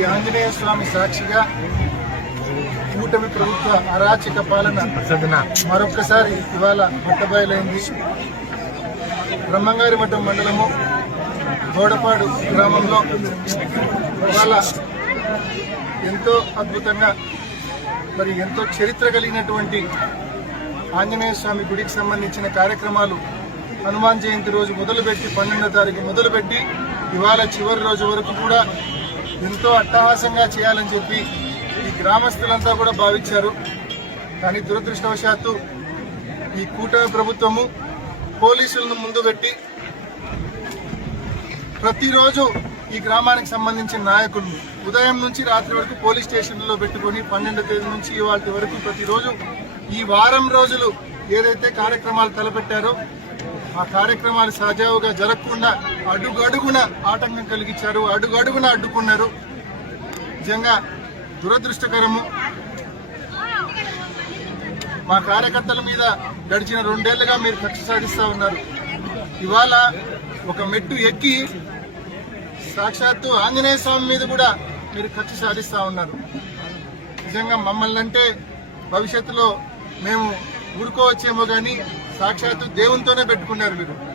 శ్రీ ఆంజనేయ స్వామి సాక్షిగా కూటమి ప్రభుత్వ అరాచక పాలన మరొక్కసారి ఇవాళ బట్టబయలైంది. బ్రహ్మంగారి మఠం మండలము గోడపాడు గ్రామంలో ఇవాళ ఎంతో అద్భుతంగా ఎంతో చరిత్ర కలిగినటువంటి ఆంజనేయ స్వామి గుడికి సంబంధించిన కార్యక్రమాలు హనుమాన్ జయంతి రోజు మొదలుపెట్టి 12వ తారీఖు మొదలుపెట్టి ఇవాళ చివరి రోజు వరకు కూడా ఎంతో అట్టహాసంగా చేయాలని చెప్పి ఈ గ్రామస్తులంతా కూడా భావించారు. కానీ దురదృష్టవశాత్తు ఈ కూటమి ప్రభుత్వము పోలీసులను ముందు పెట్టి ప్రతిరోజు ఈ గ్రామానికి సంబంధించిన నాయకులు ఉదయం నుంచి రాత్రి వరకు పోలీస్ స్టేషన్లలో పెట్టుకుని 12వ తేదీ నుంచి ఇవాళ వరకు ప్రతిరోజు ఈ వారం రోజులు ఏదైతే కార్యక్రమాలు తలపెట్టారో ఆ కార్యక్రమాలు సజావుగా జరగకుండా అడుగడుగున ఆటంకం కలిగించారు, అడుగడుగున అడ్డుకున్నారు. నిజంగా దురదృష్టకరము. మా కార్యకర్తల మీద గడిచిన 2 ఏళ్లుగా మీరు కక్ష సాధిస్తూ ఉన్నారు. ఇవాళ ఒక మెట్టు ఎక్కి సాక్షాత్తు ఆంజనేయ స్వామి మీద కూడా మీరు కక్ష సాధిస్తూ ఉన్నారు. నిజంగా మమ్మల్ని అంటే భవిష్యత్తులో మేము ఊరుకోవచ్చేమో కానీ సాక్షాత్తు దేవునితోనే పెట్టుకున్నారు మీరు.